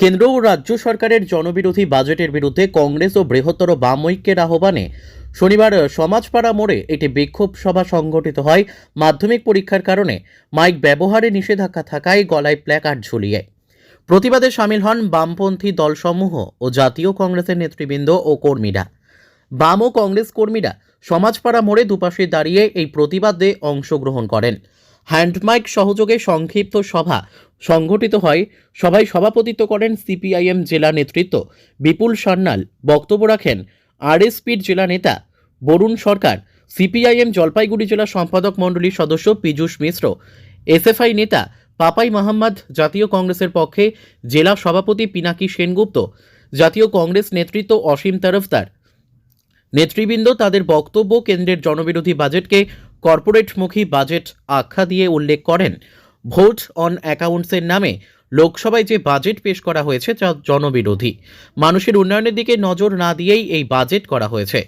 কেন্দ্র ও রাজ্য সরকারের জনবিরোধী বাজেটের বিরুদ্ধে কংগ্রেস ও বৃহত্তর বাম ঐক্যের আহ্বানে শনিবার সমাজপাড়া মোড়ে একটি বিক্ষোভ সভা সংগঠিত হয়। মাধ্যমিক পরীক্ষার কারণে মাইক ব্যবহারে নিষেধাজ্ঞা থাকায় গলায় প্ল্যাকার্ড ঝুলিয়ে। প্রতিবাদে সামিল হন বামপন্থী দলসমূহ ও জাতীয় কংগ্রেসের নেতৃবৃন্দ ও কর্মীরা। বাম ও কংগ্রেস কর্মীরা সমাজপাড়া মোড়ে দুপাশে দাঁড়িয়ে এই প্রতিবাদে অংশগ্রহণ করেন। হ্যান্ডমাইক সহযোগে সংক্ষিপ্ত সভা সংগঠিত হয়। সভায় সভাপতিত্ব করেন সিপিআইএম জেলা নেতৃত্ব বিপুল সান্যাল। বক্তব্য রাখেন আরএসপির জেলা নেতা বরুণ সরকার। সিপিআইএম জলপাইগুড়ি জেলা সম্পাদক মণ্ডলীর সদস্য পীযূষ মিশ্র। এসএফআই নেতা পাপাই মাহমদ জাতীয় কংগ্রেসের পক্ষে জেলা সভাপতি পিনাকি সেনগুপ্ত। জাতীয় কংগ্রেস নেতৃত্ব অসীম তরফদার। নেতৃবৃন্দ তাদের বক্তব্য, কেন্দ্রের জনবিরোধী বাজেটকে কর্পোরেটমুখী বাজেট আখ্যা দিয়ে উল্লেখ করেন, ভোট অন অ্যাকাউন্টসের নামে লোকসভায় যে বাজেট পেশ করা হয়েছে তা জনবিরোধী। মানুষের উন্নয়নের দিকে নজর না দিয়েই এই বাজেট করা হয়েছে।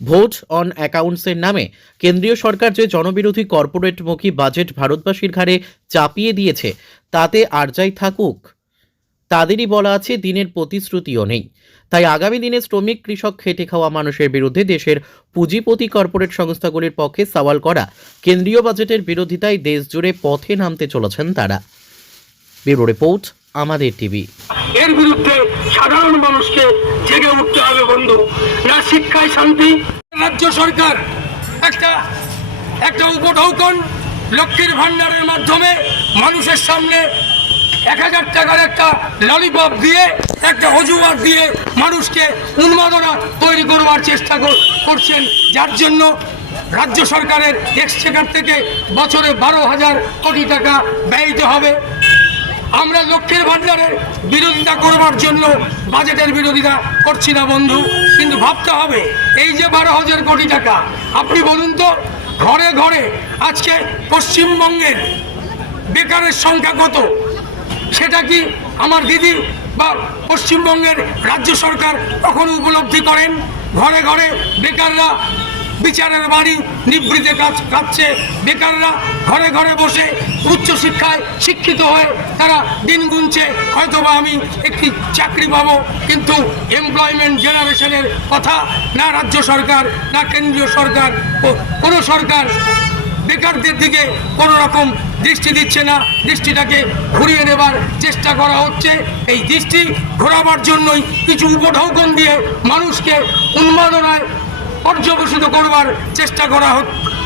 ভোট অন অ্যাকাউন্টসের নামে কেন্দ্রীয় সরকার যে জনবিরোধী কর্পোরেটমুখী বাজেট ভারতবাসীর ঘাড়ে চাপিয়ে দিয়েছে, তাতে আর যাই থাকুক, তাদেরই বলা আছে দিনের প্রতিশ্রুতিও নেই। তাই আগামী দিনে শ্রমিক, কৃষক, খেটে খাওয়া মানুষের বিরুদ্ধে দেশের পুঁজিপতি কর্পোরেট সংস্থাগুলির পক্ষে সওয়াল করা কেন্দ্রীয় বাজেটের বিরোধিতায় দেশ জুড়ে পথে নামতে চলেছেন তারা। ব্যুরো রিপোর্ট, আমাদের টিভি। এর বিরুদ্ধে সাধারণ মানুষকে জেগে উঠতে হবে, বন্ধু। না শিক্ষায় শান্তি, রাজ্য সরকার একটা একটা উপঢৌকন লক্ষ্মীর ভান্ডারের মাধ্যমে মানুষের সামনে এক হাজার টাকার একটা ললিপপ দিয়ে, একটা অজুহাত দিয়ে মানুষকে উন্মাদনা তৈরি করবার চেষ্টা করছেন। যার জন্য রাজ্য সরকারের এক্সচেকার থেকে বছরে বারো হাজার কোটি টাকা ব্যয়িত হবে। আমরা লক্ষ্যের ভান্ডারের বিরোধিতা করবার জন্য বাজেটের বিরোধিতা করছি না, বন্ধু। কিন্তু ভাবতে হবে, এই যে বারো হাজার কোটি টাকা, আপনি বলুন তো, ঘরে ঘরে আজকে পশ্চিমবঙ্গের বেকারের সংখ্যা কত? সেটা কি আমার দিদি বা পশ্চিমবঙ্গের রাজ্য সরকার কখনো উপলব্ধি করেন? ঘরে ঘরে বেকাররা বিচারের বাড়ি নিবৃতে কাজ কাটছে বেকাররা ঘরে ঘরে বসে উচ্চশিক্ষায় শিক্ষিত হয়ে তারা দিন গুনছে। হয়তোবা আমি একটি চাকরি পাবো, কিন্তু এমপ্লয়মেন্ট জেনারেশনের কথা না রাজ্য সরকার, না কেন্দ্রীয় সরকার কোনো সরকার বেকারদের দিকে কোনো রকম দৃষ্টি দিচ্ছে না। দৃষ্টিটাকে ঘুরিয়ে নেবার চেষ্টা করা হচ্ছে। এই দৃষ্টি ঘোরাবার জন্যই কিছু উপঢৌকন দিয়ে মানুষকে উন্মাদনায় পর্যবেসিত করবার চেষ্টা করা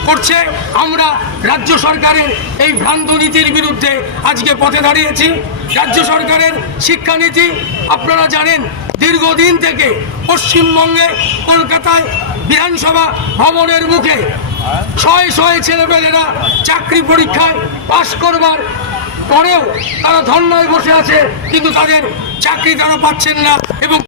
করছে। আমরা রাজ্য সরকারের এই ভ্রান্ত নীতির বিরুদ্ধে আজকে পথে দাঁড়িয়েছি। রাজ্য সরকারের শিক্ষানীতি, আপনারা জানেন, দীর্ঘদিন থেকে পশ্চিমবঙ্গে কলকাতায় বিধানসভা ভবনের মুখে শয়ে শয়ে ছেলেমেয়েরা চাকরি পরীক্ষায় পাশ করবার পরেও তারা ধর্নায় বসে আছে, কিন্তু তাদের চাকরি তারা পাচ্ছেন না এবং